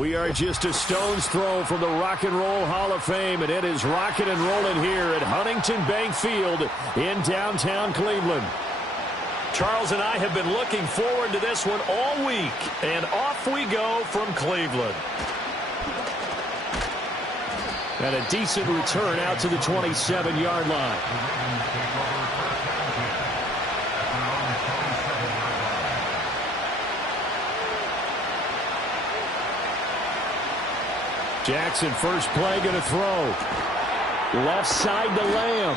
We are just a stone's throw from the Rock and Roll Hall of Fame, and it is rocking and rolling here at Huntington Bank Field in downtown Cleveland. Charles and I have been looking forward to this one all week, and off we go from Cleveland. And a decent return out to the 27-yard line. Jackson, first play, going to throw. Left side to Lamb.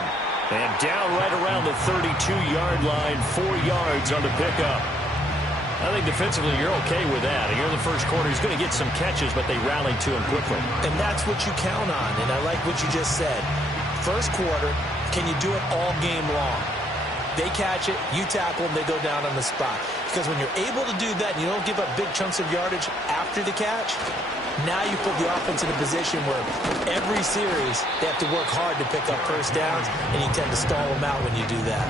And down right around the 32-yard line, 4 yards on the pickup. I think defensively you're okay with that. Here in the first quarter, he's going to get some catches, but they rallied to him quickly. And that's what you count on, and I like what you just said. First quarter, can you do it all game long? They catch it, you tackle them, they go down on the spot. Because when you're able to do that and you don't give up big chunks of yardage after the catch, now you put the offense in a position where every series they have to work hard to pick up first downs, and you tend to stall them out when you do that.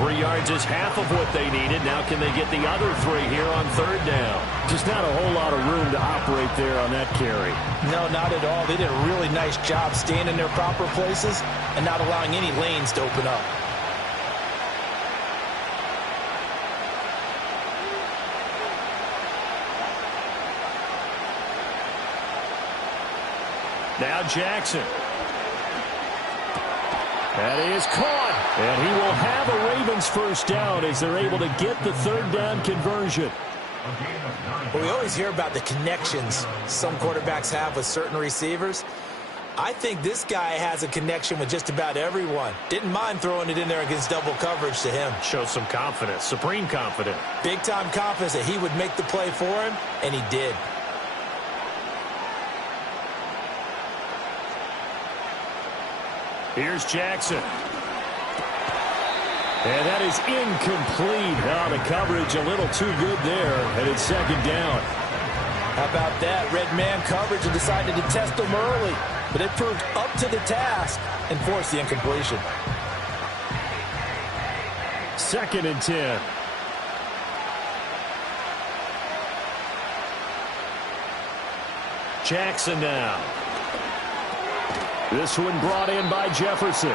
3 yards is half of what they needed. Now can they get the other 3 here on third down? Just not a whole lot of room to operate there on that carry. No, not at all. They did a really nice job staying in their proper places and not allowing any lanes to open up. Now Jackson. That is caught. And he will have a Ravens first down as they're able to get the third down conversion. Well, we always hear about the connections some quarterbacks have with certain receivers. I think this guy has a connection with just about everyone. Didn't mind throwing it in there against double coverage to him. Shows some confidence, supreme confidence. Big-time confidence that he would make the play for him, and he did. Here's Jackson. And that is incomplete. The coverage a little too good there, and it's second down. How about that? Red man coverage and decided to test him early, but it proved up to the task and forced the incompletion. 2nd and 10. Jackson now. This one brought in by Jefferson.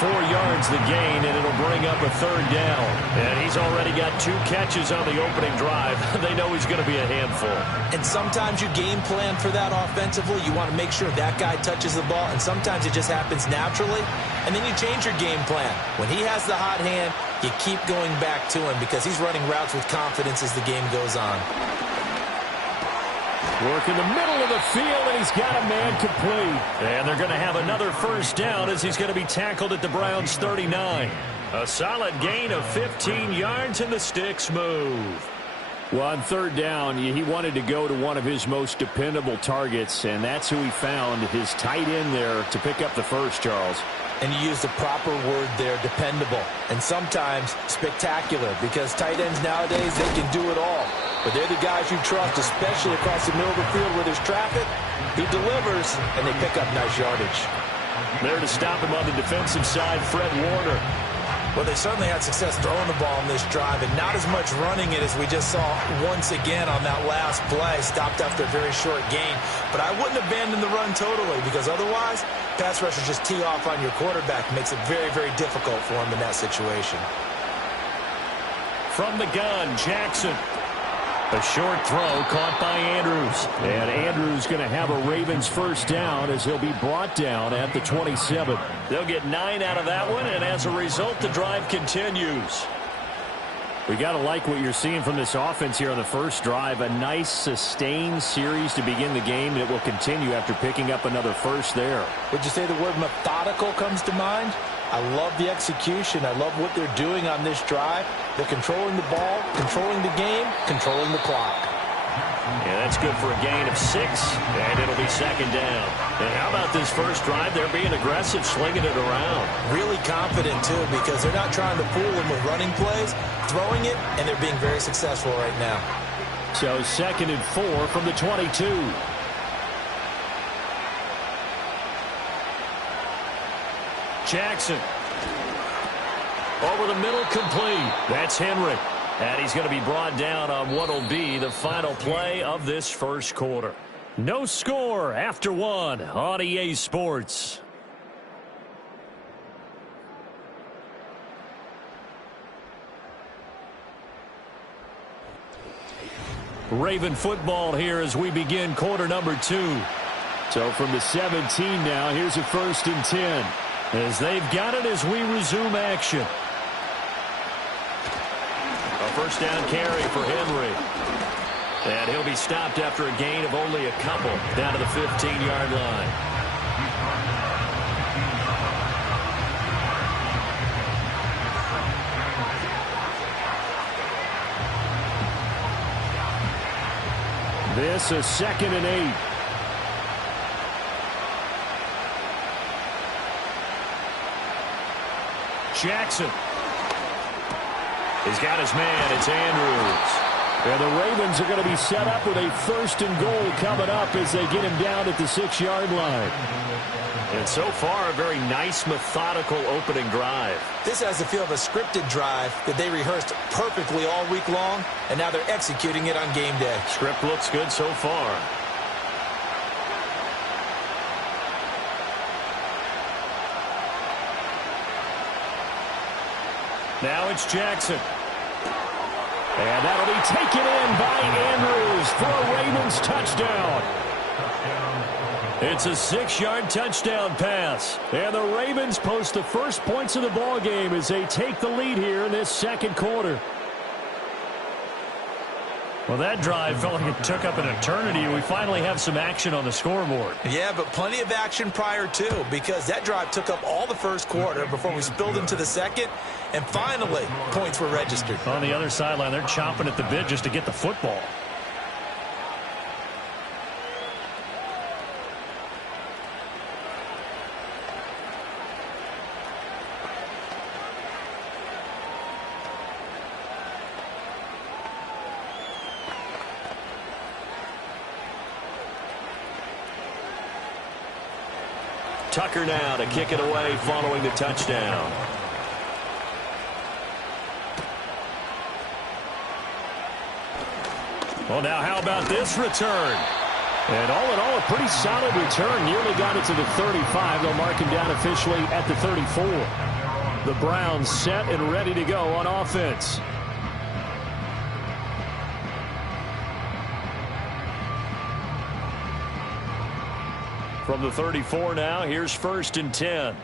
4 yards the gain, and it'll bring up a third down. And he's already got 2 catches on the opening drive. They know he's going to be a handful. And sometimes you game plan for that offensively. You want to make sure that guy touches the ball, and sometimes it just happens naturally. And then you change your game plan. When he has the hot hand, you keep going back to him because he's running routes with confidence as the game goes on. Work in the middle of the field, and he's got a man complete. And they're going to have another first down as he's going to be tackled at the Browns' 39. A solid gain of 15 yards, and the sticks move. Well, on third down, he wanted to go to one of his most dependable targets, and that's who he found, his tight end there, to pick up the first, Charles. And you use the proper word there, dependable. And sometimes spectacular, because tight ends nowadays, they can do it all. But they're the guys you trust, especially across the middle of the field where there's traffic. He delivers, and they pick up nice yardage. There to stop him on the defensive side, Fred Warner. Well, they certainly had success throwing the ball on this drive, and not as much running it as we just saw once again on that last play. Stopped after a very short gain. But I wouldn't abandon the run totally, because otherwise, pass rushers just tee off on your quarterback. Makes it very, very difficult for him in that situation. From the gun, Jackson. A short throw caught by Andrews. And Andrews going to have a Ravens first down as he'll be brought down at the 27. They'll get 9 out of that one, and as a result, the drive continues. We got to like what you're seeing from this offense here on the first drive. A nice, sustained series to begin the game, and it will continue after picking up another first there. Would you say the word methodical comes to mind? I love the execution. I love what they're doing on this drive. They're controlling the ball, controlling the game, controlling the clock. Yeah, that's good for a gain of 6, and it'll be second down. And how about this first drive? They're being aggressive, slinging it around. Really confident, too, because they're not trying to fool them with running plays, throwing it, and they're being very successful right now. So 2nd and 4 from the 22. Jackson. Over the middle, complete. That's Henry. And he's going to be brought down on what will be the final play of this first quarter. No score after one on EA Sports. Raven football here as we begin quarter number 2. So from the 17 now, here's a 1st and 10. As they've got it as we resume action. A first down carry for Henry. And he'll be stopped after a gain of only a couple down to the 15-yard line. This is 2nd and 8. Jackson. He's got his man. It's Andrews. And the Ravens are going to be set up with a 1st and goal coming up as they get him down at the 6-yard line. And so far, a very nice, methodical opening drive. This has the feel of a scripted drive that they rehearsed perfectly all week long, and now they're executing it on game day. Script looks good so far. Now it's Jackson. And that'll be taken in by Andrews for a Ravens touchdown. It's a 6-yard touchdown pass. And the Ravens post the first points of the ball game as they take the lead here in this second quarter. Well, that drive felt like it took up an eternity. We finally have some action on the scoreboard. Yeah, but plenty of action prior to, because that drive took up all the first quarter before we spilled into the second, and finally, points were registered. On the other sideline, they're chomping at the bit just to get the football. Tucker now to kick it away following the touchdown. Well, now how about this return? And all in all, a pretty solid return. Nearly got it to the 35. They'll mark him down officially at the 34. The Browns set and ready to go on offense. From the 34 now, here's 1st and 10.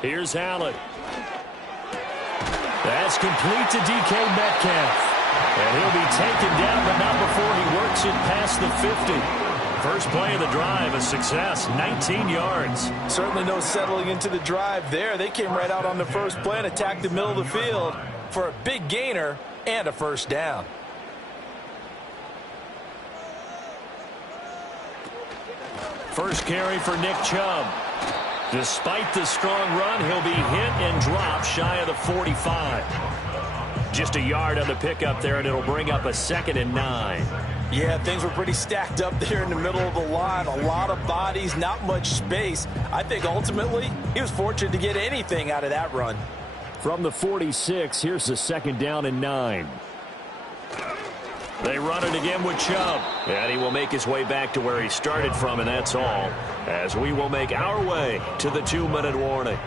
Here's Allen. That's complete to DK Metcalf. And he'll be taken down, but not before he works it past the 50. First play of the drive, a success, 19 yards. Certainly no settling into the drive there. They came right out on the first play and attacked the middle of the field for a big gainer and a first down. First carry for Nick Chubb. Despite the strong run, he'll be hit and dropped shy of the 45. Just a yard on the pickup there, and it'll bring up a 2nd and 9. Yeah, things were pretty stacked up there in the middle of the line. A lot of bodies, not much space. I think ultimately he was fortunate to get anything out of that run. From the 46, here's the 2nd down and 9. They run it again with Chubb. And he will make his way back to where he started from, and that's all. As we will make our way to the 2-minute warning.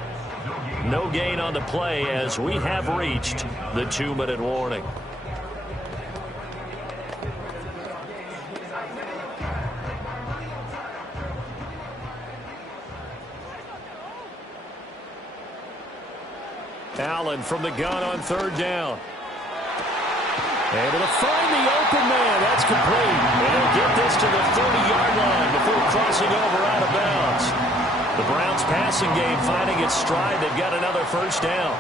No gain on the play as we have reached the 2-minute warning. Allen from the gun on 3rd down. Able to find the open man. That's complete. And he'll get this to the 30-yard line before crossing over out of bounds. The Browns passing game finding its stride. They've got another first down.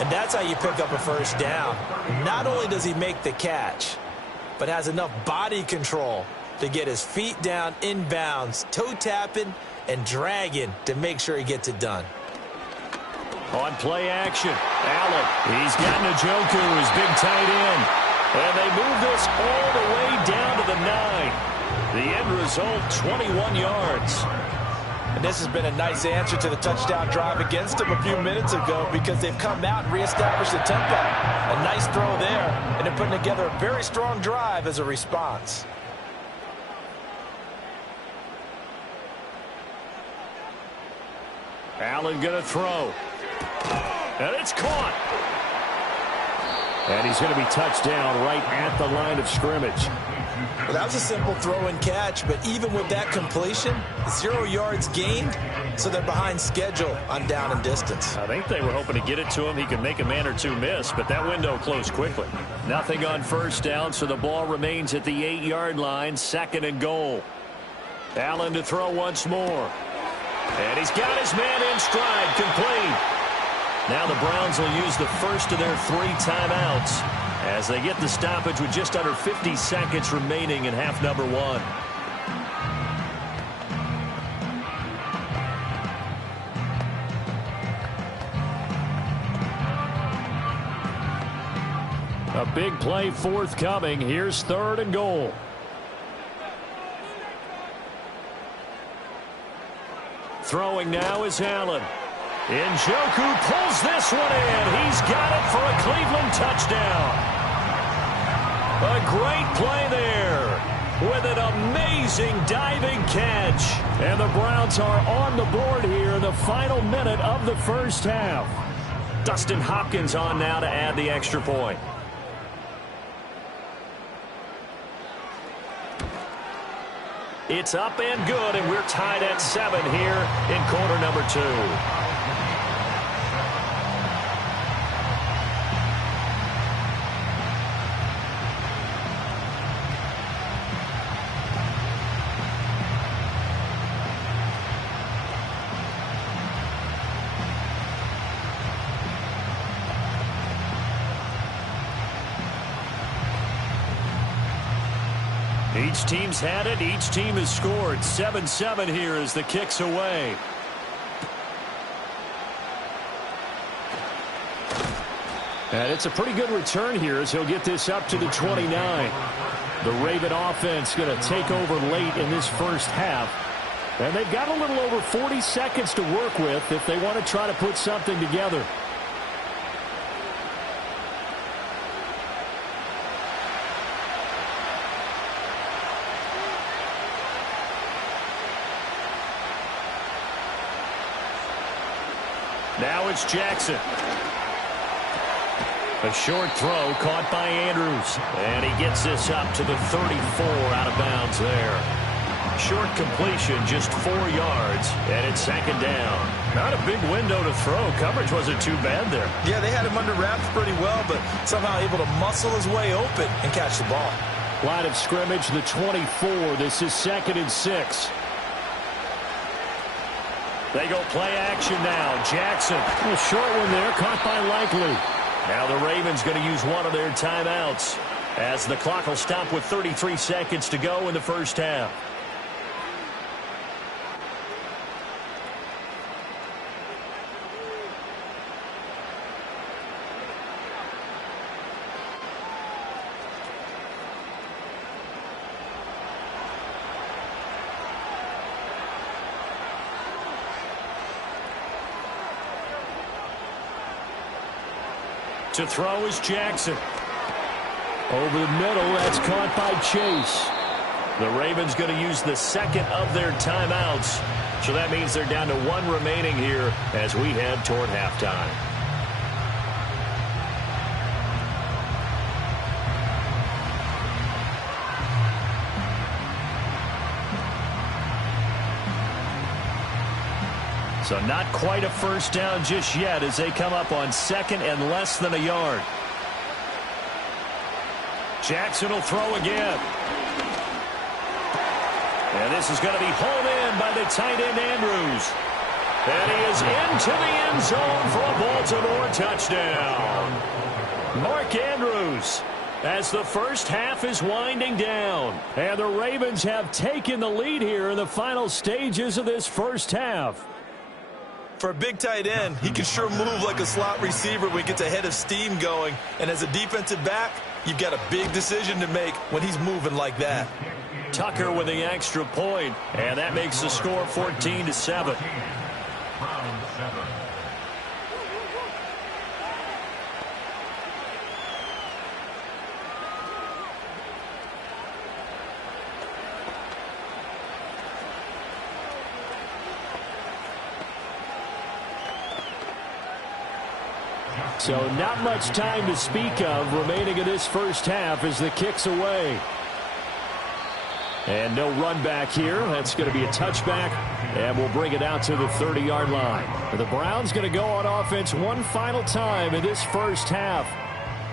And that's how you pick up a first down. Not only does he make the catch, but has enough body control to get his feet down inbounds, toe tapping and dragging to make sure he gets it done. On play action, Allen. He's got Njoku, his big tight end. And they move this all the way down to the 9. The end result, 21 yards. And this has been a nice answer to the touchdown drive against them a few minutes ago because they've come out and reestablished the tempo. A nice throw there, and they're putting together a very strong drive as a response. Allen going to throw. And it's caught. And he's going to be touched down right at the line of scrimmage. Well, that was a simple throw and catch, but even with that completion, 0 yards gained, so they're behind schedule on down and distance. I think they were hoping to get it to him. He could make a man or two miss, but that window closed quickly. Nothing on first down, so the ball remains at the 8-yard line, 2nd and goal. Allen to throw once more. And he's got his man in stride, complete. Now the Browns will use the first of their 3 timeouts as they get the stoppage with just under 50 seconds remaining in half number 1. A big play forthcoming. Here's 3rd and goal. Throwing now is Allen. Njoku pulls this one in. He's got it for a Cleveland touchdown. A great play there with an amazing diving catch. And the Browns are on the board here in the final minute of the first half. Dustin Hopkins on now to add the extra point. It's up and good, and we're tied at 7 here in quarter number 2. Each team's had it. Each team has scored. 7-7 here as the kick's away. And it's a pretty good return here as he'll get this up to the 29. The Raven offense going to take over late in this first half. And they've got a little over 40 seconds to work with if they want to try to put something together. Now it's Jackson. A short throw caught by Andrews. And he gets this up to the 34 out of bounds there. Short completion, just 4 yards. And it's 2nd down. Not a big window to throw. Coverage wasn't too bad there. Yeah, they had him under wraps pretty well, but somehow able to muscle his way open and catch the ball. Line of scrimmage, the 24. This is 2nd and 6. They go play action now. Jackson. A short one there, caught by Likely. Now the Ravens going to use one of their timeouts as the clock will stop with 33 seconds to go in the first half. To throw is Jackson. Over the middle, that's caught by Chase. The Ravens going to use the 2nd of their timeouts. So that means they're down to 1 remaining here as we head toward halftime. So not quite a first down just yet as they come up on 2nd and less than a yard. Jackson will throw again. And this is going to be hauled in by the tight end Andrews. And he is into the end zone for a Baltimore touchdown. Mark Andrews as the first half is winding down. And the Ravens have taken the lead here in the final stages of this first half. For a big tight end, he can sure move like a slot receiver when he gets a head of steam going. And as a defensive back, you've got a big decision to make when he's moving like that. Tucker with the extra point, and that makes the score 14-7. So not much time to speak of remaining in this first half as the kick's away. And no run back here. That's going to be a touchback, and we'll bring it out to the 30-yard line. The Browns going to go on offense one final time in this first half.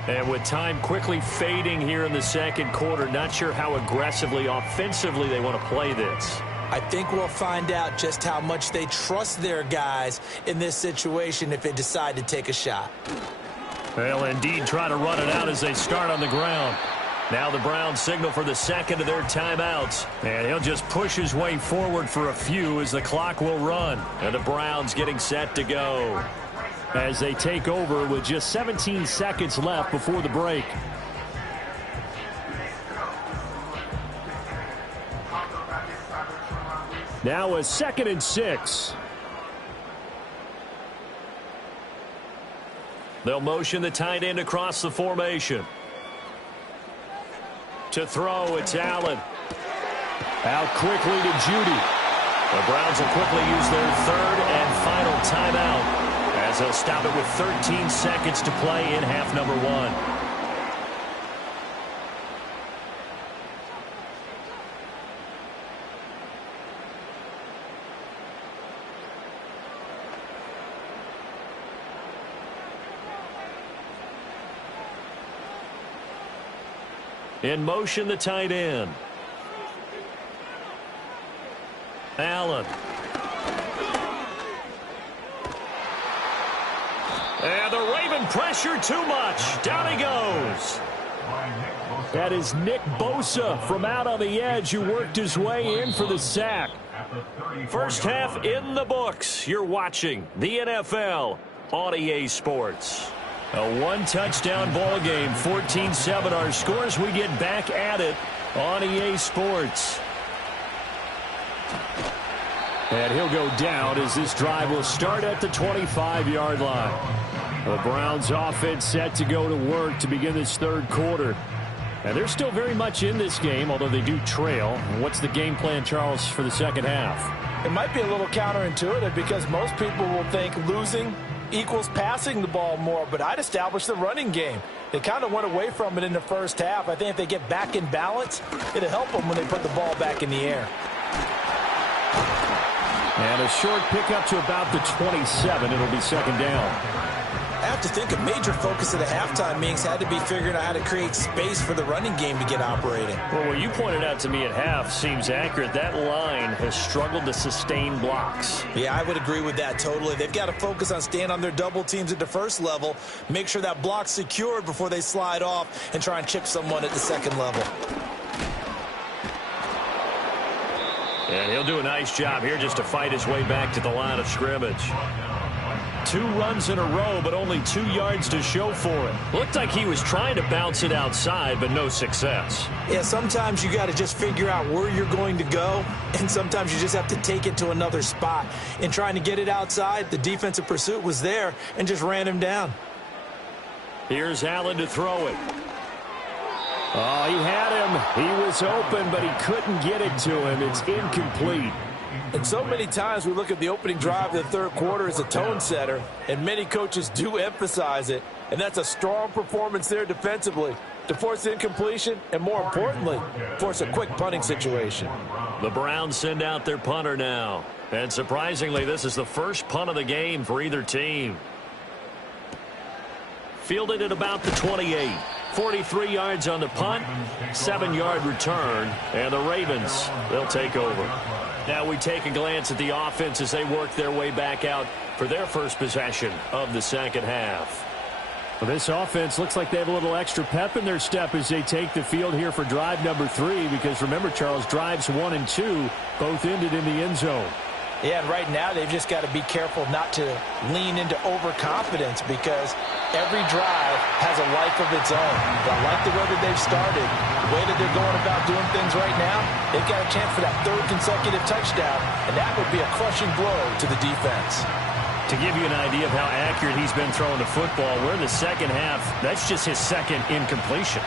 And with time quickly fading here in the second quarter, not sure how aggressively, offensively they want to play this. I think we'll find out just how much they trust their guys in this situation if they decide to take a shot. They'll indeed try to run it out as they start on the ground. Now the Browns signal for the second of their timeouts. And he'll just push his way forward for a few as the clock will run. And the Browns getting set to go as they take over with just 17 seconds left before the break. Now a 2nd and 6. They'll motion the tight end across the formation. To throw, it's Allen. Out quickly to Judy. The Browns will quickly use their 3rd and final timeout as they'll stop it with 13 seconds to play in half number 1. In motion, the tight end. Allen. And the Raven pressure too much. Down he goes. That is Nick Bosa from out on the edge who worked his way in for the sack. First half in the books. You're watching the NFL on EA Sports. A one-touchdown ball game, 14-7 our scores. We get back at it on EA Sports. And he'll go down as this drive will start at the 25-yard line. The Browns offense set to go to work to begin this third quarter. And they're still very much in this game, although they do trail. What's the game plan, Charles, for the second half? It might be a little counterintuitive because most people will think losing equals passing the ball more, but I'd establish the running game. They kind of went away from it in the first half. I think if they get back in balance, it'll help them when they put the ball back in the air. And a short pickup to about the 27. It'll be second down. I have to think a major focus of the halftime meetings had to be figuring out how to create space for the running game to get operating. Well, what you pointed out to me at half seems accurate. That line has struggled to sustain blocks. Yeah, I would agree with that totally. They've got to focus on staying on their double teams at the first level, make sure that block's secured before they slide off and try and chip someone at the second level. And he'll do a nice job here just to fight his way back to the line of scrimmage. 2 runs in a row, but only 2 yards to show for it. Looked like he was trying to bounce it outside, but no success. Yeah, sometimes you got to just figure out where you're going to go, and sometimes you just have to take it to another spot. In trying to get it outside, the defensive pursuit was there and just ran him down. Here's Allen to throw it. Oh, he had him. He was open, but he couldn't get it to him. It's incomplete. And so many times we look at the opening drive of the third quarter as a tone setter, and many coaches do emphasize it, and that's a strong performance there defensively to force incompletion and, more importantly, force a quick punting situation. The Browns send out their punter now, and surprisingly, this is the first punt of the game for either team. Fielded at about the 28. 43 yards on the punt, 7-yard return, and the Ravens, they'll take over. Now we take a glance at the offense as they work their way back out for their first possession of the second half. Well, this offense looks like they have a little extra pep in their step as they take the field here for drive number 3, because remember, Charles, drives 1 and 2 both ended in the end zone. Yeah, and right now they've just got to be careful not to lean into overconfidence because every drive has a life of its own. I like the way that they've started, the way that they're going about doing things right now. They've got a chance for that third consecutive touchdown, and that would be a crushing blow to the defense. To give you an idea of how accurate he's been throwing the football, we're in the second half. That's just his second incompletion.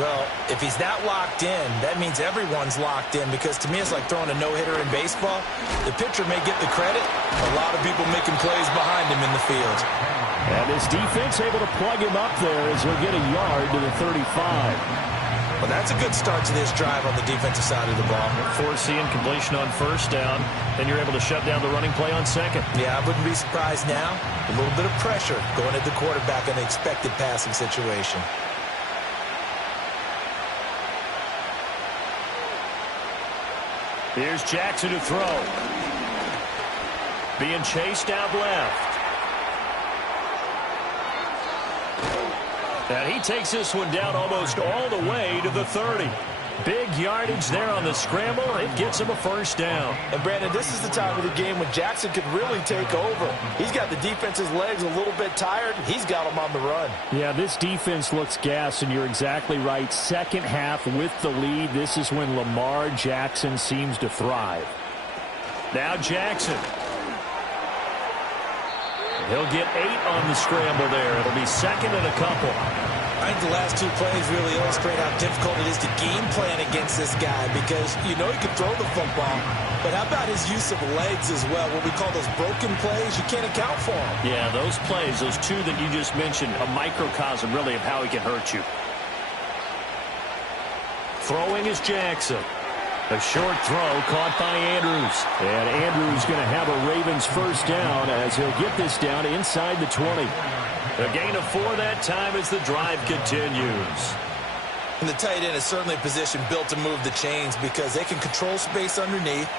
Well, if he's that locked in, that means everyone's locked in because to me it's like throwing a no-hitter in baseball. The pitcher may get the credit. A lot of people making plays behind him in the field. And his defense able to plug him up there as he'll get a yard to the 35. Well, that's a good start to this drive on the defensive side of the ball. Forcing completion on first down, then you're able to shut down the running play on second. Yeah, I wouldn't be surprised now. A little bit of pressure going at the quarterback in an expected passing situation. Here's Jackson to throw. Being chased out left. And he takes this one down almost all the way to the 30. Big yardage there on the scramble. It gets him a first down. And, Brandon, this is the time of the game when Jackson could really take over. He's got the defense's legs a little bit tired. He's got them on the run. Yeah, this defense looks gassed, and you're exactly right. Second half with the lead, this is when Lamar Jackson seems to thrive. Now Jackson. He'll get 8 on the scramble there. It'll be second and a couple. I think the last two plays really illustrate how difficult it is to game plan against this guy because you know he can throw the football, but how about his use of legs as well? What we call those broken plays, you can't account for them. Yeah, those plays, those two that you just mentioned, a microcosm really of how he can hurt you. Throwing is Jackson. A short throw caught by Andrews. And Andrews going to have a Ravens first down as he'll get this down inside the 20. A gain of 4 that time as the drive continues. And the tight end is certainly a position built to move the chains because they can control space underneath.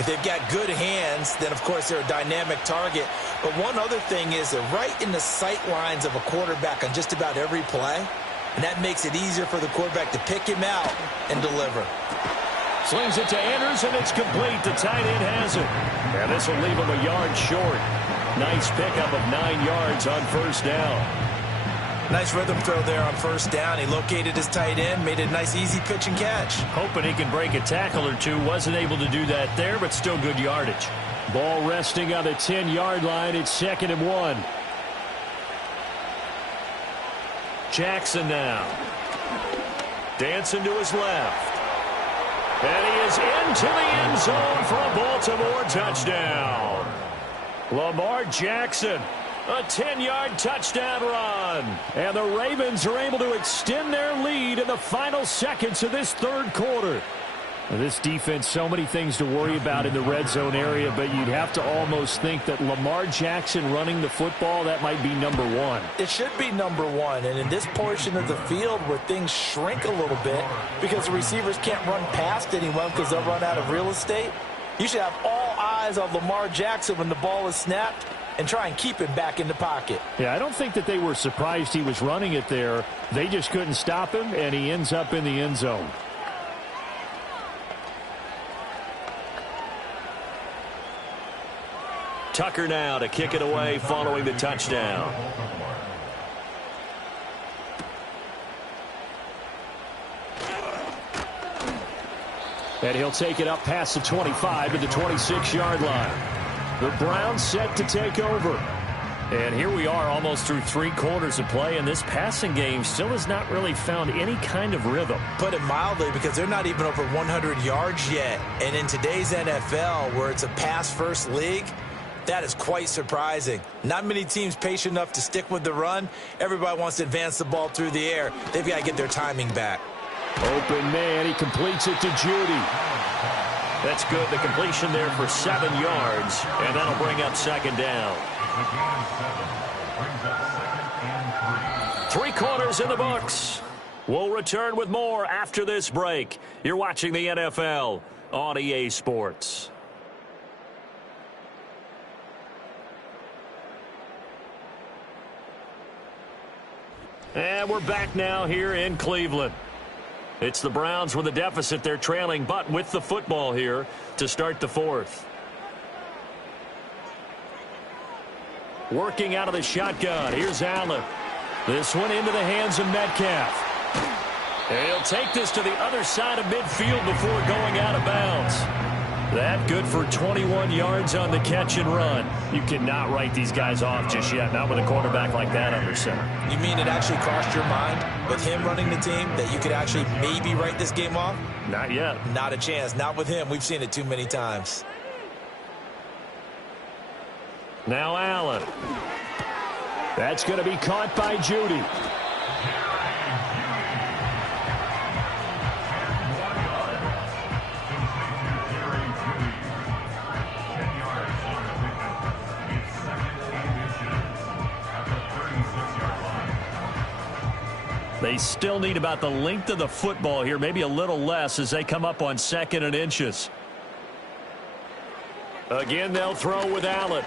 If they've got good hands, then, of course, they're a dynamic target. But one other thing is they're right in the sight lines of a quarterback on just about every play. And that makes it easier for the quarterback to pick him out and deliver. Slings it to Andrews, and it's complete. The tight end has it. And this will leave him a yard short. Nice pickup of 9 yards on first down. Nice rhythm throw there on first down. He located his tight end, made a nice easy pitch and catch. Hoping he can break a tackle or two. Wasn't able to do that there, but still good yardage. Ball resting on the 10-yard line. It's second and 1. Jackson now. Dancing to his left. And he is into the end zone for a Baltimore touchdown. Lamar Jackson, a 10-yard touchdown run. And the Ravens are able to extend their lead in the final seconds of this third quarter. This defense, so many things to worry about in the red zone area, but you'd have to almost think that Lamar Jackson running the football, that might be number 1. It should be number 1, and in this portion of the field where things shrink a little bit because the receivers can't run past anyone because they'll run out of real estate, you should have all eyes on Lamar Jackson when the ball is snapped and try and keep him back in the pocket. Yeah, I don't think that they were surprised he was running it there. They just couldn't stop him, and he ends up in the end zone. Tucker now to kick it away following the touchdown. And he'll take it up past the 25 to the 26-yard line. The Browns set to take over. And here we are almost through 3 quarters of play, and this passing game still has not really found any kind of rhythm. Put it mildly, because they're not even over 100 yards yet. And in today's NFL, where it's a pass-first league, that is quite surprising. Not many teams patient enough to stick with the run. Everybody wants to advance the ball through the air. They've got to get their timing back. Open man, he completes it to Judy. That's good. The completion there for 7 yards, and that'll bring up second down. 3 quarters in the books. We'll return with more after this break. You're watching the NFL on EA Sports. And we're back now here in Cleveland. It's the Browns with a deficit. They're trailing, but with the football here to start the 4th. Working out of the shotgun. Here's Allen. This one into the hands of Metcalf. And he'll take this to the other side of midfield before going out of bounds. That good for 21 yards on the catch and run. You cannot write these guys off just yet, not with a quarterback like that under center. You mean it actually crossed your mind with him running the team that you could actually maybe write this game off? Not yet. Not a chance. Not with him. We've seen it too many times. Now Allen. That's going to be caught by Judy. They still need about the length of the football here, maybe a little less as they come up on 2nd and inches. Again, they'll throw with Allen.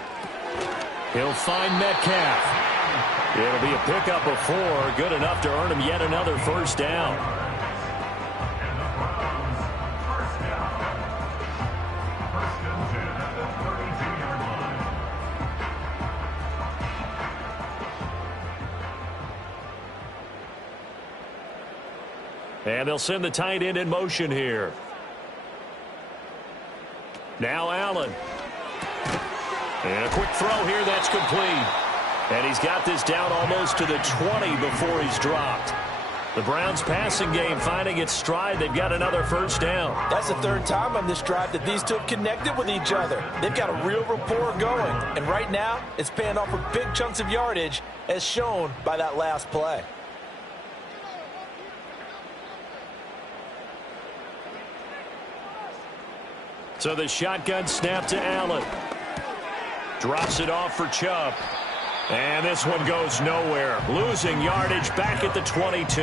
He'll find Metcalf. It'll be a pickup of 4, good enough to earn him yet another first down. And they'll send the tight end in motion here. Now Allen. And a quick throw here that's complete. And he's got this down almost to the 20 before he's dropped. The Browns passing game finding its stride. They've got another first down. That's the 3rd time on this drive that these two have connected with each other. They've got a real rapport going. And right now, it's paying off with big chunks of yardage as shown by that last play. So the shotgun snap to Allen. Drops it off for Chubb. And this one goes nowhere. Losing yardage back at the 22.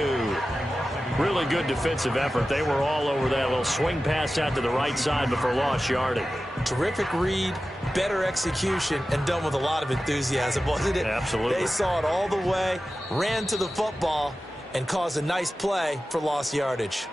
Really good defensive effort. They were all over that little swing pass out to the right side before lost yardage. Terrific read, better execution, and done with a lot of enthusiasm, wasn't it? Absolutely. They saw it all the way, ran to the football, and caused a nice play for lost yardage.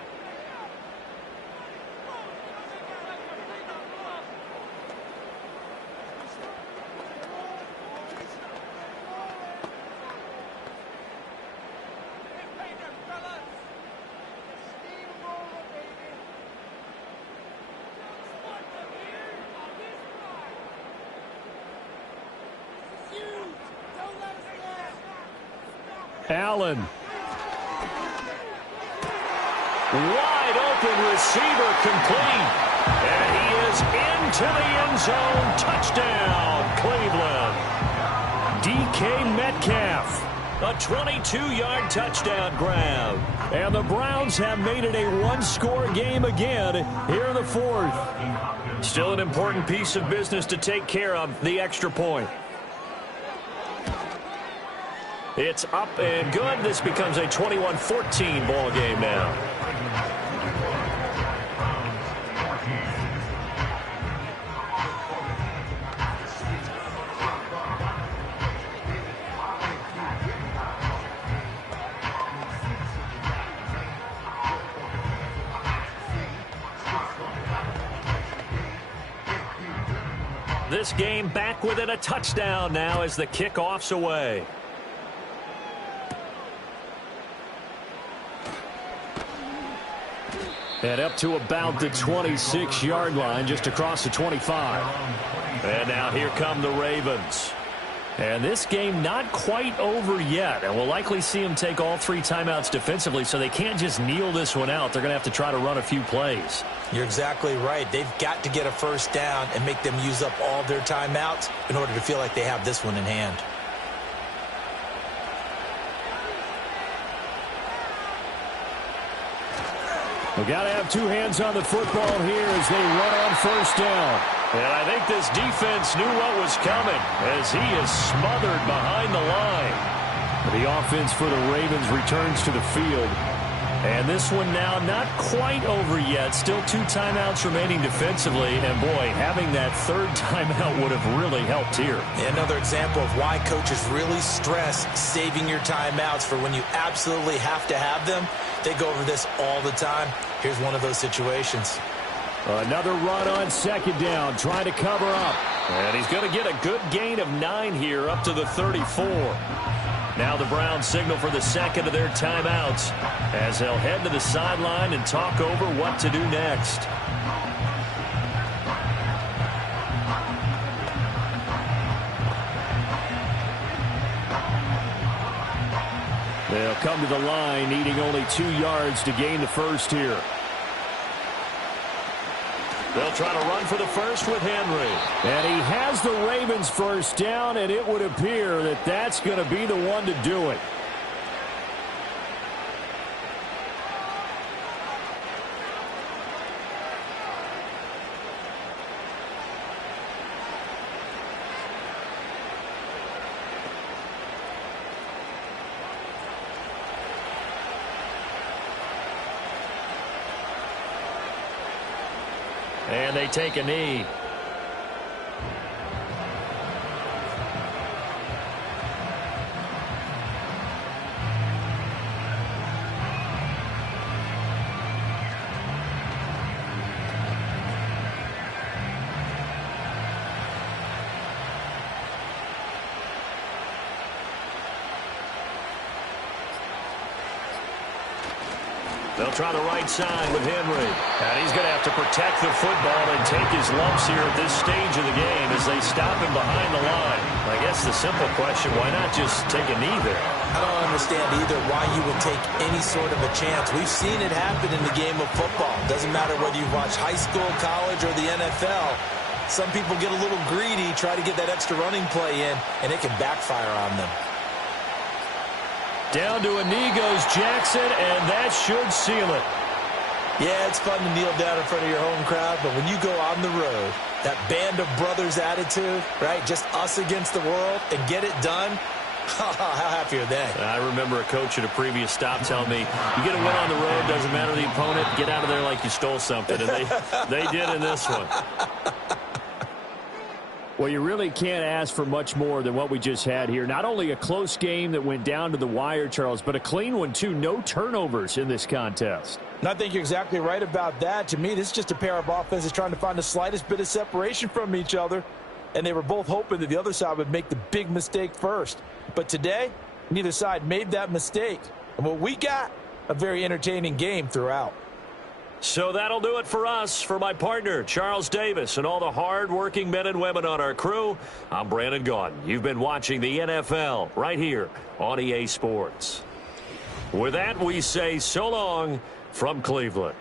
Allen. Wide open receiver complete. And he is into the end zone. Touchdown, Cleveland. DK Metcalf. A 22-yard touchdown grab. And the Browns have made it a one-score game again here in the 4th. Still an important piece of business to take care of, the extra point. It's up and good. This becomes a 21-14 ball game now. This game back within a touchdown now as the kickoff's away. And up to about the 26-yard line, just across the 25. And now here come the Ravens. And this game not quite over yet. And we'll likely see them take all 3 timeouts defensively, so they can't just kneel this one out. They're going to have to try to run a few plays. You're exactly right. They've got to get a first down and make them use up all their timeouts in order to feel like they have this one in hand. We've got to have 2 hands on the football here as they run on first down. And I think this defense knew what was coming as he is smothered behind the line. The offense for the Ravens returns to the field. And this one now not quite over yet. Still 2 timeouts remaining defensively. And, boy, having that 3rd timeout would have really helped here. Another example of why coaches really stress saving your timeouts for when you absolutely have to have them. They go over this all the time. Here's one of those situations. Another run on 2nd down, trying to cover up. And he's going to get a good gain of 9 here up to the 34. Now the Browns signal for the second of their timeouts as they'll head to the sideline and talk over what to do next. They'll come to the line needing only 2 yards to gain the first here. They'll try to run for the first with Henry. And he has the Ravens first down, and it would appear that that's going to be the one to do it. And they take a knee. They'll try the right side with Henry. And he's going to have to protect the football and take his lumps here at this stage of the game as they stop him behind the line. I guess the simple question, why not just take a knee there? I don't understand either why you would take any sort of a chance. We've seen it happen in the game of football. Doesn't matter whether you watch high school, college, or the NFL. Some people get a little greedy, try to get that extra running play in, and it can backfire on them. Down to a knee goes Jackson, and that should seal it. Yeah, it's fun to kneel down in front of your home crowd, but when you go on the road, that band of brothers attitude, right, just us against the world, and get it done, how happy are they? I remember a coach at a previous stop telling me, you get a win on the road, doesn't matter the opponent, get out of there like you stole something, and they did in this one. Well, you really can't ask for much more than what we just had here. Not only a close game that went down to the wire, Charles, but a clean one, too. No turnovers in this contest. And I think you're exactly right about that. To me, this is just a pair of offenses trying to find the slightest bit of separation from each other. And they were both hoping that the other side would make the big mistake first. But today, neither side made that mistake. And what we got, a very entertaining game throughout. So that'll do it for us. For my partner, Charles Davis, and all the hard-working men and women on our crew, I'm Brandon Gaudin. You've been watching the NFL right here on EA Sports. With that, we say so long from Cleveland.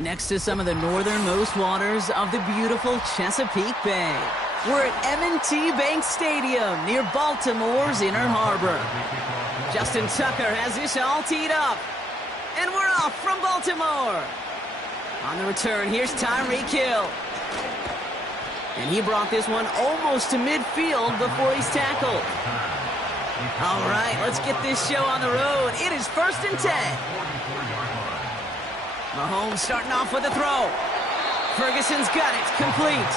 Next to some of the northernmost waters of the beautiful Chesapeake Bay, we're at M&T Bank Stadium near Baltimore's Inner Harbor. Justin Tucker has this all teed up, and we're off from Baltimore. On the return, here's Tyreek Hill. And he brought this one almost to midfield before he's tackled. All right, let's get this show on the road. It is 1st and 10. Mahomes starting off with a throw. Ferguson's got it, complete.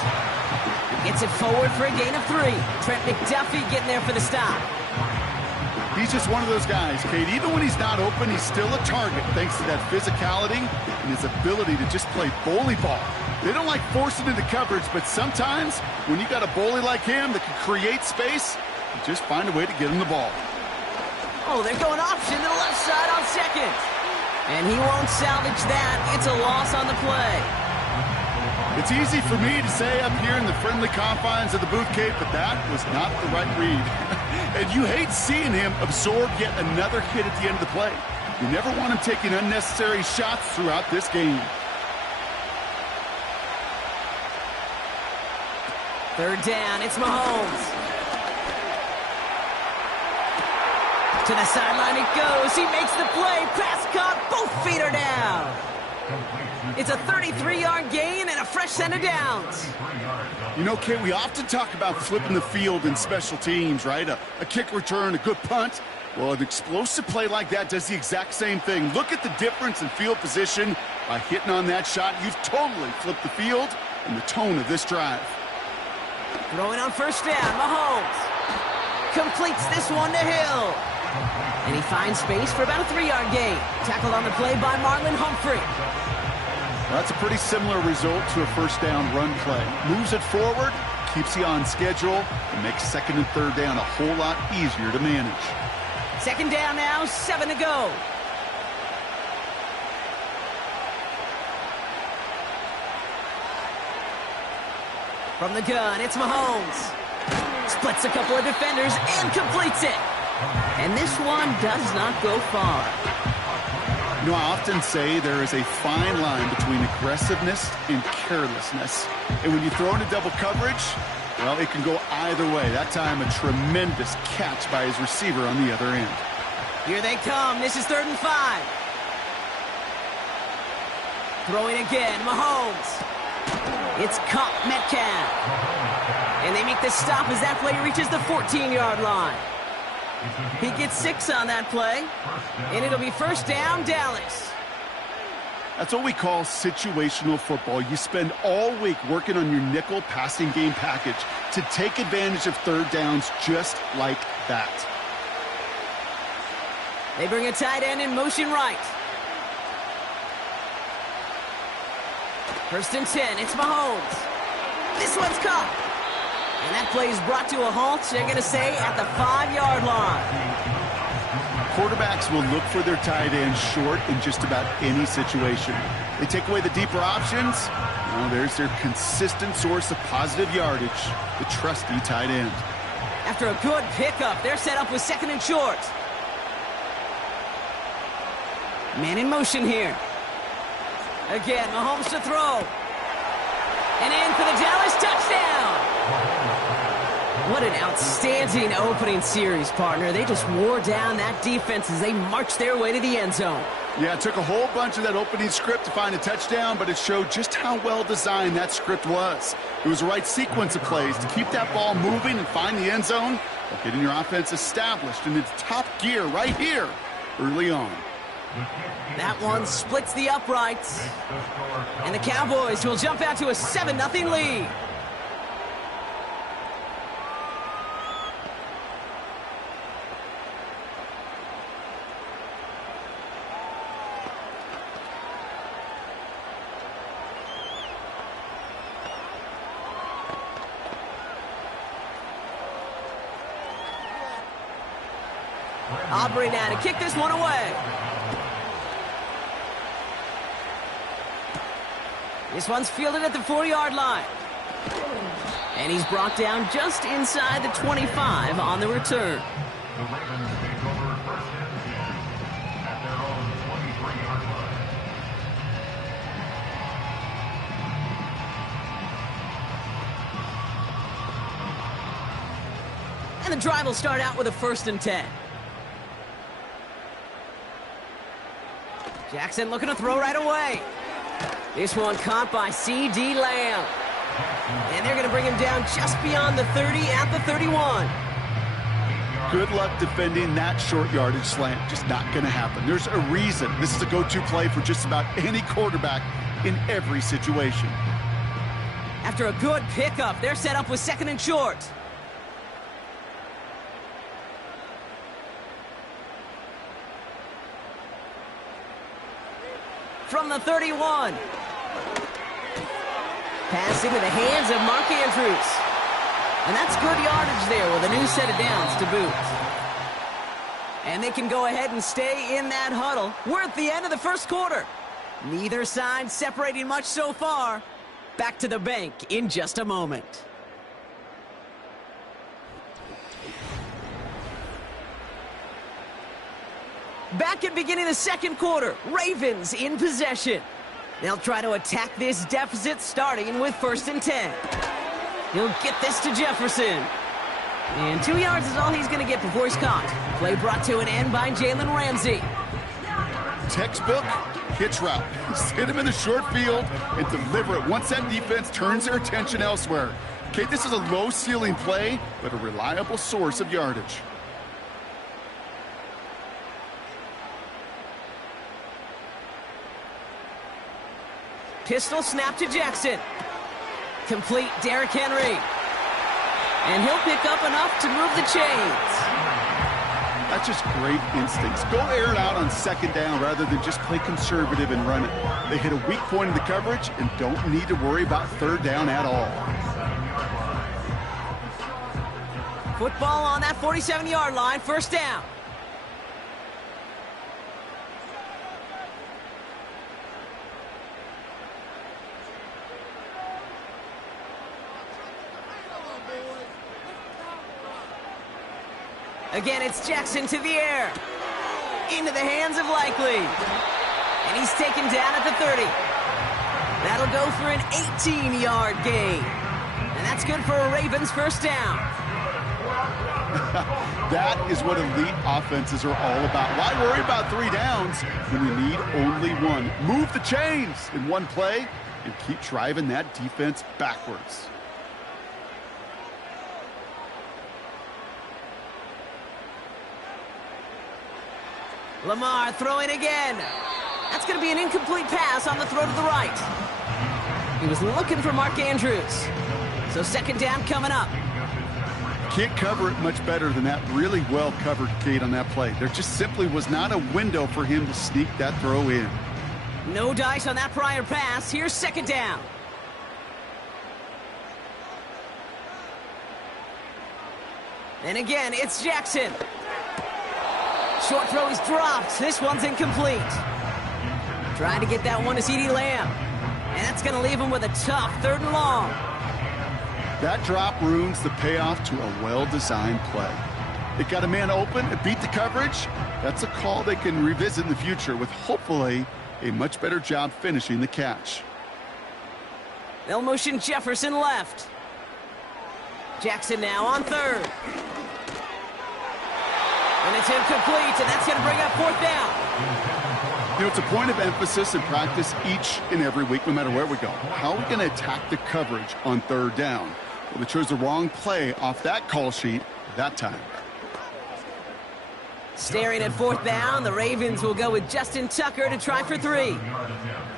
Gets it forward for a gain of 3. Trent McDuffie getting there for the stop. He's just one of those guys, Kate. Even when he's not open, he's still a target thanks to that physicality and his ability to just play bully ball. They don't like forcing into coverage, but sometimes when you got a bully like him that can create space, you just find a way to get him the ball. Oh, they're going option to the left side on second. And he won't salvage that. It's a loss on the play. It's easy for me to say up here in the friendly confines of the booth, Kate, but that was not the right read. And you hate seeing him absorb yet another hit at the end of the play. You never want him taking unnecessary shots throughout this game. 3rd down, it's Mahomes. To the sideline it goes. He makes the play. Pass caught. Both feet are down. It's a 33-yard gain and a fresh set of downs. You know, Kate, we often talk about flipping the field in special teams, right? A kick return, a good punt. Well, an explosive play like that does the exact same thing. Look at the difference in field position. By hitting on that shot, you've totally flipped the field and the tone of this drive. Throwing on 1st down, Mahomes completes this one to Hill. And he finds space for about a 3-yard gain. Tackled on the play by Marlon Humphrey. Well, that's a pretty similar result to a 1st down run play. Moves it forward, keeps you on schedule, and makes 2nd and 3rd down a whole lot easier to manage. 2nd down now, 7 to go. From the gun, it's Mahomes. Splits a couple of defenders and completes it. And this one does not go far. You know, I often say there is a fine line between aggressiveness and carelessness. And when you throw into double coverage, well, it can go either way. That time, a tremendous catch by his receiver on the other end. Here they come. This is 3rd and 5. Throwing again, Mahomes. It's caught, Metcalf. And they make the stop as that play reaches the 14-yard line. He gets 6 on that play, and it'll be 1st down, Dallas. That's what we call situational football. You spend all week working on your nickel passing game package to take advantage of 3rd downs just like that. They bring a tight end in motion right. 1st and 10, it's Mahomes. This one's caught. And that play is brought to a halt, they're going to say, at the 5-yard line. Quarterbacks will look for their tight end short in just about any situation. They take away the deeper options. Well, there's their consistent source of positive yardage, the trusty tight end. After a good pickup, they're set up with 2nd and short. Man in motion here. Again, Mahomes to throw. And in for the Dallas touchdown. What an outstanding opening series, partner. They just wore down that defense as they marched their way to the end zone. Yeah, it took a whole bunch of that opening script to find a touchdown, but it showed just how well designed that script was. It was the right sequence of plays to keep that ball moving and find the end zone, while getting your offense established in its top gear right here early on. That one splits the uprights. And the Cowboys will jump out to a 7-0 lead. Aubrey now to kick this one away. This one's fielded at the 4-yard line. And he's brought down just inside the 25 on the return. The Ravens take over first and 10 at their own 23-yard line. And the drive will start out with a 1st and 10. Jackson looking to throw right away. This one caught by C.D. Lamb. And they're going to bring him down just beyond the 30 at the 31. Good luck defending that short yardage slant. Just not going to happen. There's a reason this is a go-to play for just about any quarterback in every situation. After a good pickup, they're set up with 2nd and short. From the 31. Pass into the hands of Mark Andrews. And that's good yardage there with a new set of downs to boot. And they can go ahead and stay in that huddle. We're at the end of the first quarter. Neither side separating much so far. Back to the bank in just a moment. Back at beginning of the second quarter, Ravens in possession. They'll try to attack this deficit starting with 1st and 10. He'll get this to Jefferson. And 2 yards is all he's going to get before he's caught. Play brought to an end by Jalen Ramsey. Textbook hitch route. Just hit him in the short field and deliver it once that defense turns their attention elsewhere. Okay, this is a low-ceiling play, but a reliable source of yardage. Pistol snap to Jackson. Complete Derrick Henry. And he'll pick up enough to move the chains. That's just great instincts. Go air it out on 2nd down rather than just play conservative and run it. They hit a weak point in the coverage and don't need to worry about 3rd down at all. Football on that 47-yard line, 1st down. Again, it's Jackson to the air. Into the hands of Likely. And he's taken down at the 30. That'll go for an 18-yard gain. And that's good for a Ravens 1st down. That is what elite offenses are all about. Why worry about 3 downs when you need only 1? Move the chains in one play and keep driving that defense backwards. Lamar throwing again. That's going to be an incomplete pass on the throw to the right. He was looking for Mark Andrews. So 2nd down coming up. Can't cover it much better than that really well-covered gate on that play. There just simply was not a window for him to sneak that throw in. No dice on that prior pass. Here's 2nd down. And again, it's Jackson. Short throw is dropped. This one's incomplete. Trying to get that one to C.D. Lamb. And that's going to leave him with a tough 3rd and long. That drop ruins the payoff to a well-designed play. It got a man open, it beat the coverage. That's a call they can revisit in the future with hopefully a much better job finishing the catch. They'll motion Jefferson left. Jackson now on third. And it's incomplete, and that's going to bring up fourth down. You know, it's a point of emphasis in practice each and every week, no matter where we go. How are we going to attack the coverage on third down? Well, they chose the wrong play off that call sheet that time. Staring at fourth down, the Ravens will go with Justin Tucker to try for 3.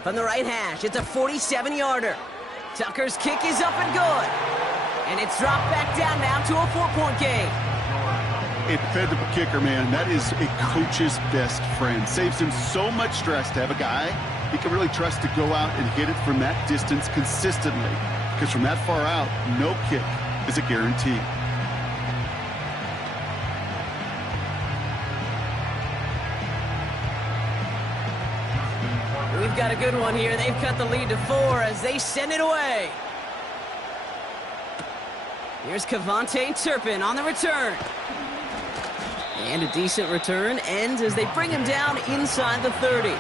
From the right hash, it's a 47-yarder. Tucker's kick is up and good. And it's dropped back down now to a 4-point game. A dependable kicker, man, that is a coach's best friend. Saves him so much stress to have a guy he can really trust to go out and hit it from that distance consistently. Because from that far out, no kick is a guarantee. We've got a good one here. They've cut the lead to 4 as they send it away. Here's Kevontae Turpin on the return. And a decent return ends as they bring him down inside the 30.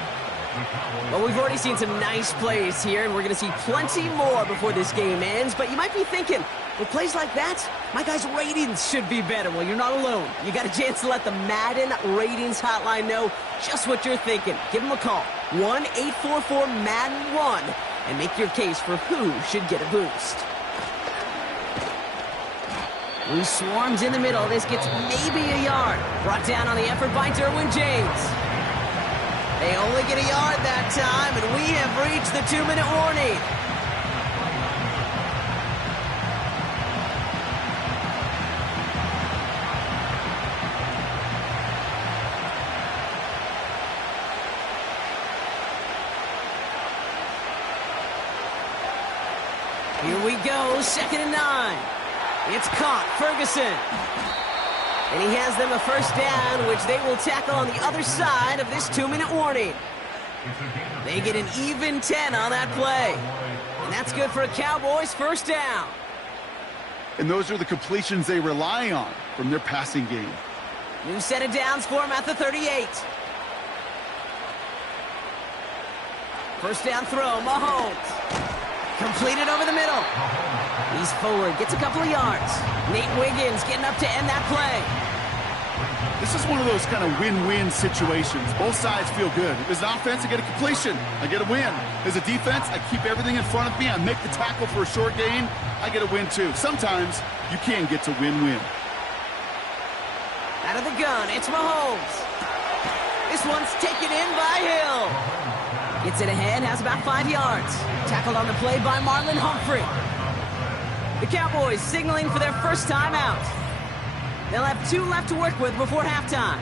Well, we've already seen some nice plays here, and we're going to see plenty more before this game ends. But you might be thinking, with plays like that, my guys' ratings should be better. Well, you're not alone. You got a chance to let the Madden ratings hotline know just what you're thinking. Give them a call, 1-844-MADDEN1, and make your case for who should get a boost. Who swarms in the middle. This gets maybe a yard. Brought down on the effort by Derwin James. They only get a yard that time, and we have reached the 2-minute warning. Here we go, 2nd and 9. It's caught, Ferguson. And he has them a first down, which they will tackle on the other side of this 2-minute warning. They get an even 10 on that play. And that's good for a Cowboys first down. And those are the completions they rely on from their passing game. New set of downs for him at the 38. First down throw, Mahomes. Completed over the middle. He's forward, gets a couple of yards. Nate Wiggins getting up to end that play. This is one of those kind of win-win situations. Both sides feel good. As an offense, I get a completion. I get a win. As a defense, I keep everything in front of me. I make the tackle for a short gain. I get a win, too. Sometimes you can get to win-win. Out of the gun, it's Mahomes. This one's taken in by Hill. Gets it ahead, has about 5 yards. Tackled on the play by Marlon Humphrey. The Cowboys signaling for their first time out. They'll have 2 left to work with before halftime.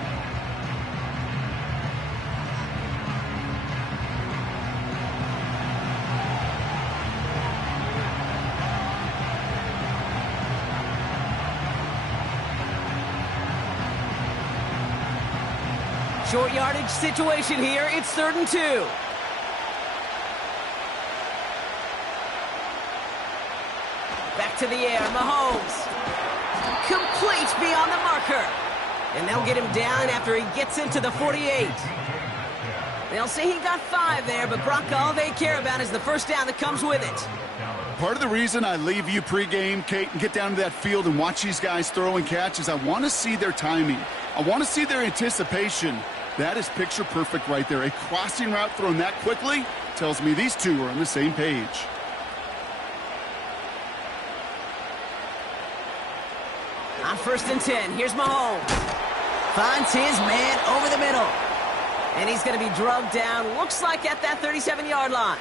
Short yardage situation here. It's 3rd and 2. Back to the air, Mahomes. Complete beyond the marker. And they'll get him down after he gets into the 48. They'll say he got 5 there, but Brock, all they care about is the first down that comes with it. Part of the reason I leave you pregame, Kate, and get down to that field and watch these guys throw and catch is I want to see their timing. I want to see their anticipation. That is picture perfect right there. A crossing route thrown that quickly tells me these two are on the same page. On 1st and 10, here's Mahomes. Finds his man over the middle. And he's going to be drugged down, looks like at that 37-yard line.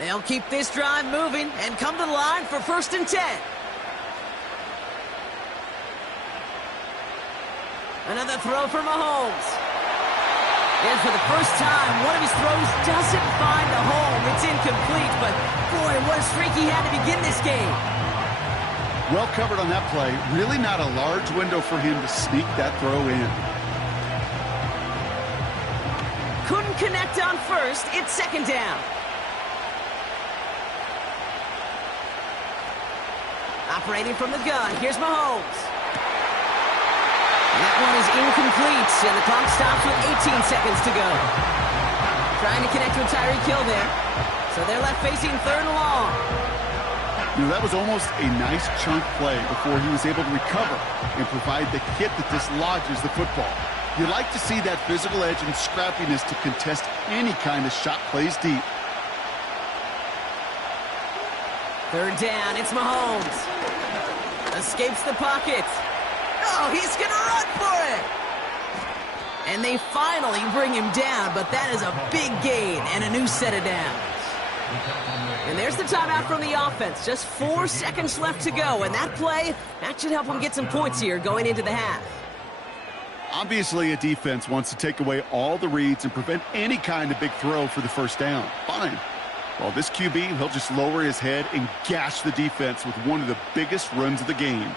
They'll keep this drive moving and come to the line for 1st and 10. Another throw for Mahomes. And for the first time, one of his throws doesn't find a home. It's incomplete, but boy, what a streak he had to begin this game. Well covered on that play. Really not a large window for him to sneak that throw in. Couldn't connect on first. It's second down. Operating from the gun, here's Mahomes. And that one is incomplete, and the clock stops with 18 seconds to go. Trying to connect with Tyreek Hill there. So they're left facing third and long. You know, that was almost a nice chunk play before he was able to recover and provide the hit that dislodges the football. You like to see that physical edge and scrappiness to contest any kind of shot plays deep. Third down, it's Mahomes. Escapes the pocket. Oh, he's going to run for it. And they finally bring him down, but that is a big gain and a new set of downs. And there's the timeout from the offense. Just 4 seconds left to go, and that play, that should help them get some points here going into the half. Obviously, a defense wants to take away all the reads and prevent any kind of big throw for the first down. Fine. Well, this QB, he'll just lower his head and gash the defense with one of the biggest runs of the game.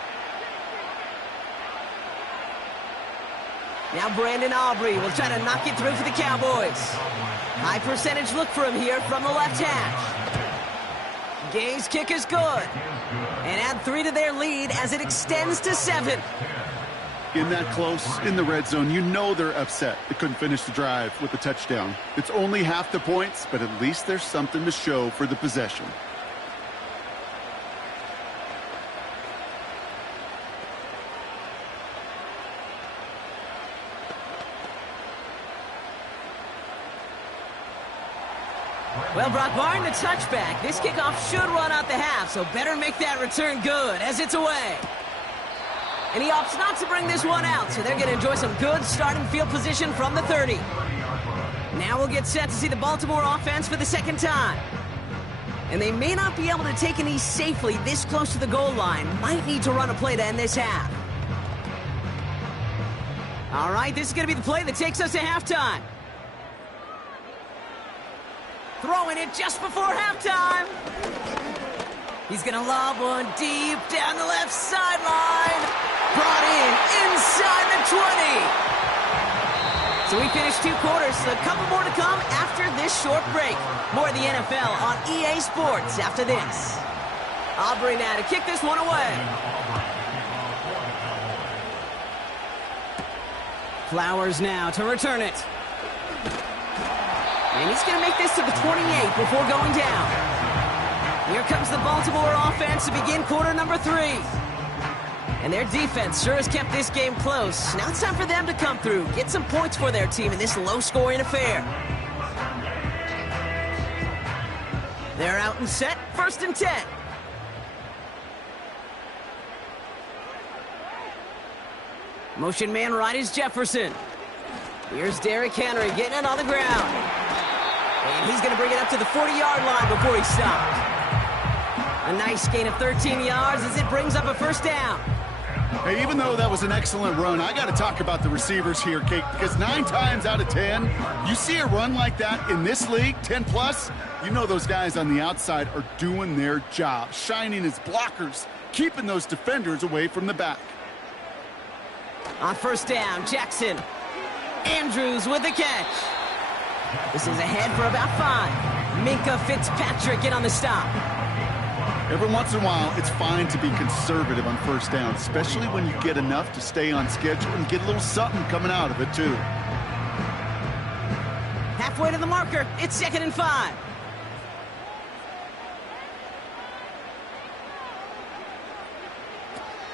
Now Brandon Aubrey will try to knock it through for the Cowboys. High percentage look for him here from the left hash. Gay's kick is good. And add 3 to their lead as it extends to 7. In that close, in the red zone, you know they're upset. They couldn't finish the drive with the touchdown. It's only half the points, but at least there's something to show for the possession. Well, Brock, barring the touchback, this kickoff should run out the half, so better make that return good as it's away. And he opts not to bring this one out, so they're going to enjoy some good starting field position from the 30. Now we'll get set to see the Baltimore offense for the second time. And they may not be able to take a knee safely this close to the goal line. Might need to run a play to end this half. All right, this is going to be the play that takes us to halftime. Throwing it just before halftime. He's going to lob one deep down the left sideline. Brought in inside the 20. So we finished 2 quarters, so a couple more to come after this short break. More of the NFL on EA Sports after this. Aubrey now to kick this one away. Flowers now to return it. And he's going to make this to the 28 before going down. Here comes the Baltimore offense to begin quarter number 3. And their defense sure has kept this game close. Now it's time for them to come through, get some points for their team in this low-scoring affair. They're out and set, 1st and 10. Motion man right is Jefferson. Here's Derrick Henry getting it on the ground. And he's going to bring it up to the 40-yard line before he stopped. A nice gain of 13 yards as it brings up a first down. Hey, even though that was an excellent run, I got to talk about the receivers here, Kate, because 9 times out of 10, you see a run like that in this league, 10+, you know those guys on the outside are doing their job, shining as blockers, keeping those defenders away from the back. On first down, Jackson. Andrews with the catch. This is ahead for about 5. Minka Fitzpatrick in on the stop. Every once in a while, it's fine to be conservative on first down, especially when you get enough to stay on schedule and get a little something coming out of it, too. Halfway to the marker, it's 2nd and 5.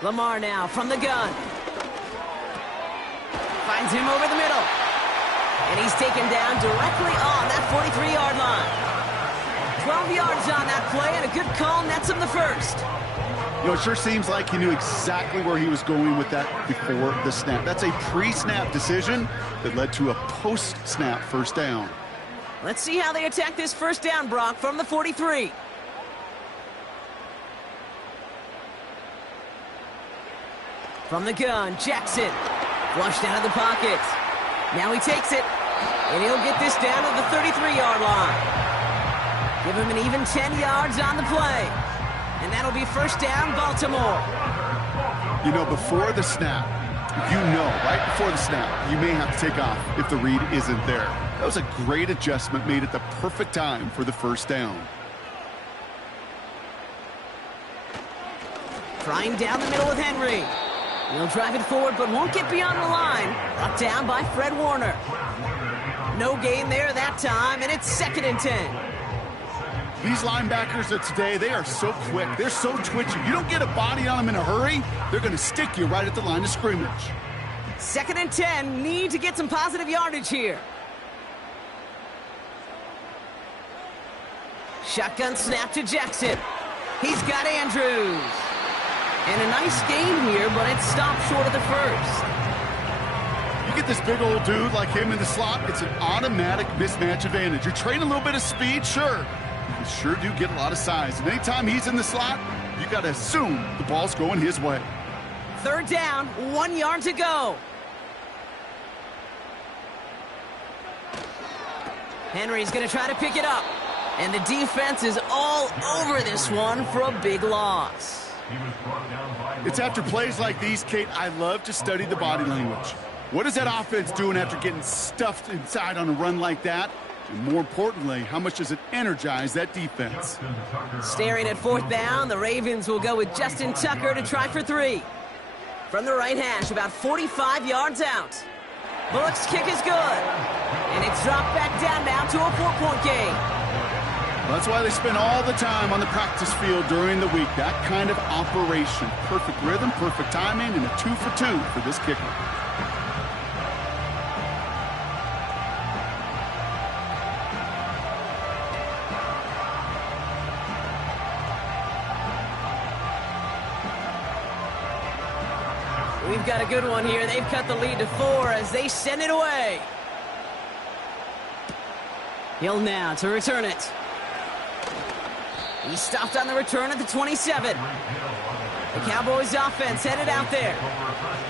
Lamar now from the gun. Finds him over the middle. And he's taken down directly on that 43-yard line. 12 yards on that play, and a good call nets him the first. You know, it sure seems like he knew exactly where he was going with that before the snap. That's a pre-snap decision that led to a post-snap first down. Let's see how they attack this first down, Brock, from the 43. From the gun, Jackson. Flushed out of the pocket. Now he takes it, and he'll get this down to the 33-yard line. Give him an even 10 yards on the play. And that'll be first down, Baltimore. You know, before the snap, right before the snap, you may have to take off if the read isn't there. That was a great adjustment made at the perfect time for the first down. Trying down the middle with Henry. He'll drive it forward, but won't get beyond the line. Brought down by Fred Warner. No gain there that time, and it's 2nd and 10. These linebackers of today, they are so quick. They're so twitchy. You don't get a body on them in a hurry, they're going to stick you right at the line of scrimmage. 2nd and 10. Need to get some positive yardage here. Shotgun snap to Jackson. He's got Andrews. And a nice gain here, but it stopped short of the first. You get this big old dude like him in the slot, it's an automatic mismatch advantage. You're trading a little bit of speed, sure. You sure do get a lot of size. And anytime he's in the slot, you got to assume the ball's going his way. 3rd down, 1 yard to go. Henry's going to try to pick it up. And the defense is all over this one for a big loss. It's after plays like these, Kate, I love to study the body language. What is that offense doing after getting stuffed inside on a run like that? And more importantly, how much does it energize that defense? Staring at 4th down, the Ravens will go with Justin Tucker to try for 3. From the right hash, about 45 yards out. Bullock's kick is good. And it's dropped back down now to a 4-point game. That's why they spend all the time on the practice field during the week. That kind of operation. Perfect rhythm, perfect timing, and a 2 for 2 for this kicker. We've got a good one here. They've cut the lead to 4 as they send it away. Hill now to return it. He stopped on the return at the 27. The Cowboys offense headed out there.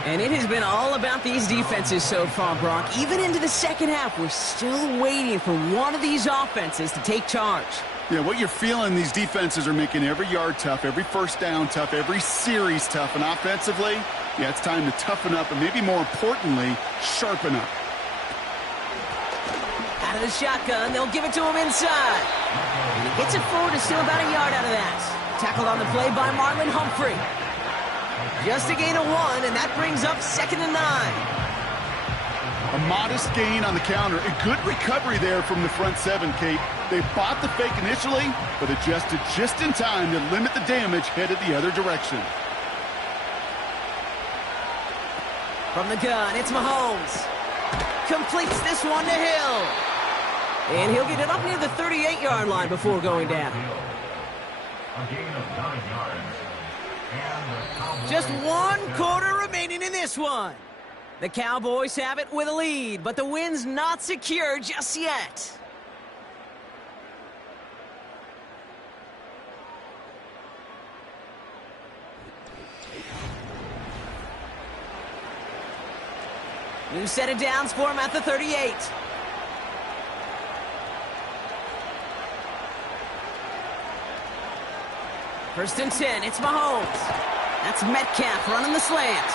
And it has been all about these defenses so far, Brock. Even into the second half, we're still waiting for one of these offenses to take charge. Yeah, what you're feeling, these defenses are making every yard tough, every first down tough, every series tough. And offensively, yeah, it's time to toughen up and maybe more importantly, sharpen up. Out of the shotgun, they'll give it to him inside. And he gets it forward to still about a yard out of that. Tackled on the play by Marlon Humphrey. Just a gain of 1, and that brings up 2nd and 9. A modest gain on the counter. A good recovery there from the front 7, Kate. They bought the fake initially, but adjusted just in time to limit the damage headed the other direction. From the gun, it's Mahomes. Completes this one to Hill. And he'll get it up near the 38-yard line before going down. A gain of 9 yards. Just 1 quarter remaining in this one. The Cowboys have it with a lead, but the win's not secure just yet. New set of downs for him at the 38. First and 10, it's Mahomes. That's Metcalf running the slant.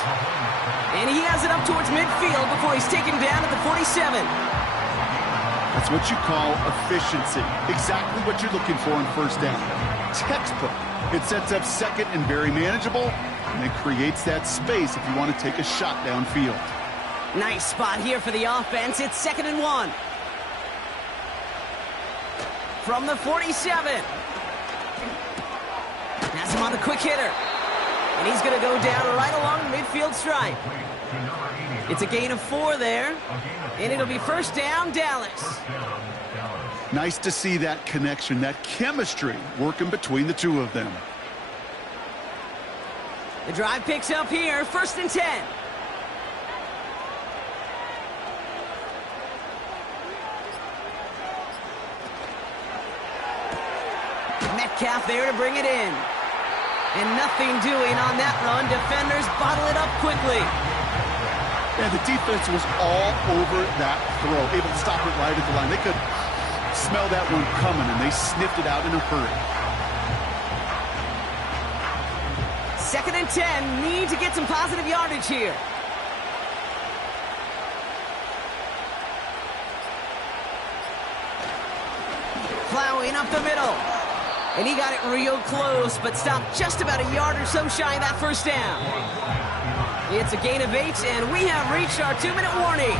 And he has it up towards midfield before he's taken down at the 47. That's what you call efficiency. Exactly what you're looking for in first down. Textbook. It sets up second and very manageable, and it creates that space if you want to take a shot downfield. Nice spot here for the offense. It's 2nd and 1. From the 47. Has him on the quick hitter. And he's going to go down right along the midfield stripe. It's a gain of 4 there. And it'll be first down, Dallas. Nice to see that connection, that chemistry working between the two of them. The drive picks up here. First and 10. Metcalf there to bring it in. And nothing doing on that run. Defenders bottle it up quickly. Yeah, the defense was all over that throw, able to stop it right at the line. They could smell that one coming, and they sniffed it out in a hurry. 2nd and 10. Need to get some positive yardage here. plowing up the middle. And he got it real close, but stopped just about a yard or so shy of that first down. It's a gain of 8, and we have reached our 2-minute warning.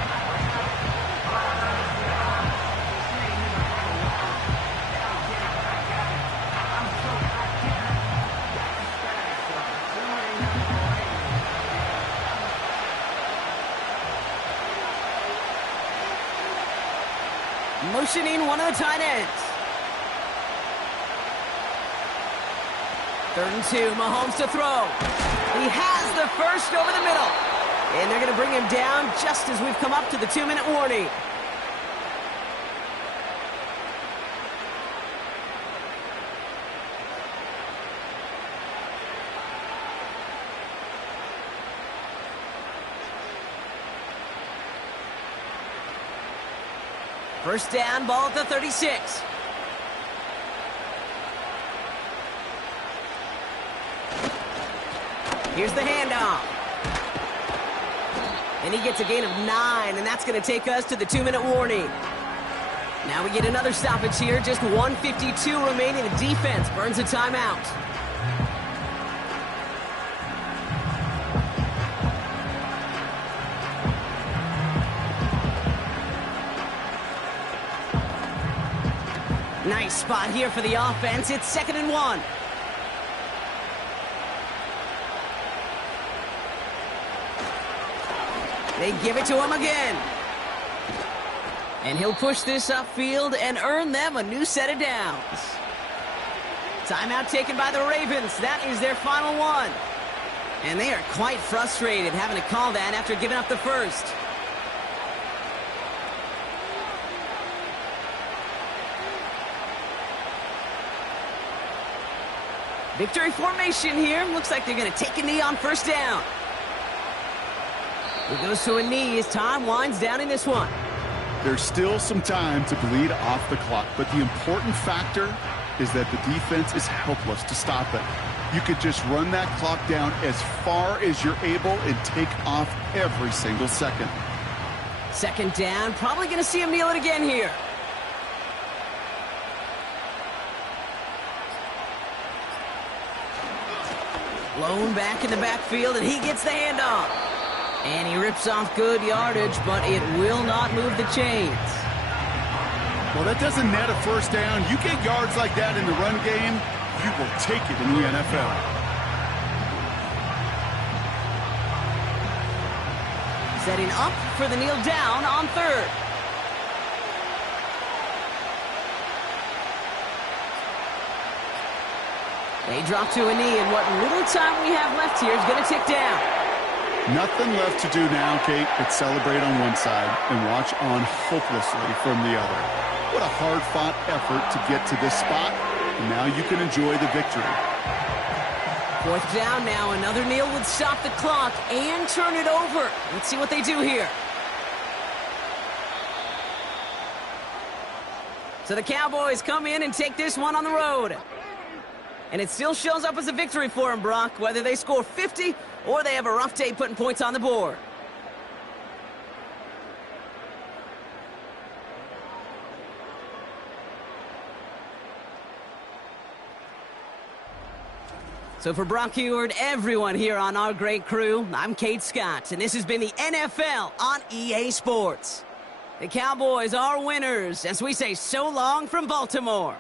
Motioning one of the tight ends. 3rd and 2, Mahomes to throw. He has the first over the middle. And they're going to bring him down just as we've come up to the 2-minute warning. First down, ball at the 36. Here's the handoff. And he gets a gain of 9, and that's going to take us to the 2-minute warning. Now we get another stoppage here. Just 1:52 remaining. The defense burns a timeout. Nice spot here for the offense. It's 2nd and 1. They give it to him again. And he'll push this upfield and earn them a new set of downs. Timeout taken by the Ravens. That is their final one. And they are quite frustrated having to call that after giving up the first. Victory formation here. Looks like they're going to take a knee on first down. He goes to a knee as time winds down in this one. There's still some time to bleed off the clock, but the important factor is that the defense is helpless to stop it. You could just run that clock down as far as you're able and take off every single second. 2nd down. Probably going to see him kneel it again here. Blown back in the backfield, and he gets the handoff. And he rips off good yardage, but it will not move the chains. Well, that doesn't net a first down. You get yards like that in the run game, you will take it in the NFL. Setting up for the kneel down on 3rd. They drop to a knee, and what little time we have left here is going to tick down. Nothing left to do now, Kate, but celebrate on one side and watch on hopelessly from the other. What a hard-fought effort to get to this spot, and now you can enjoy the victory. 4th down now. Another kneel would stop the clock and turn it over. Let's see what they do here. So the Cowboys come in and take this one on the road. And it still shows up as a victory for them, Brock, whether they score 50 or they have a rough day putting points on the board. So for Brock Heward, everyone here on our great crew, I'm Kate Scott, and this has been the NFL on EA Sports. The Cowboys are winners as we say so long from Baltimore.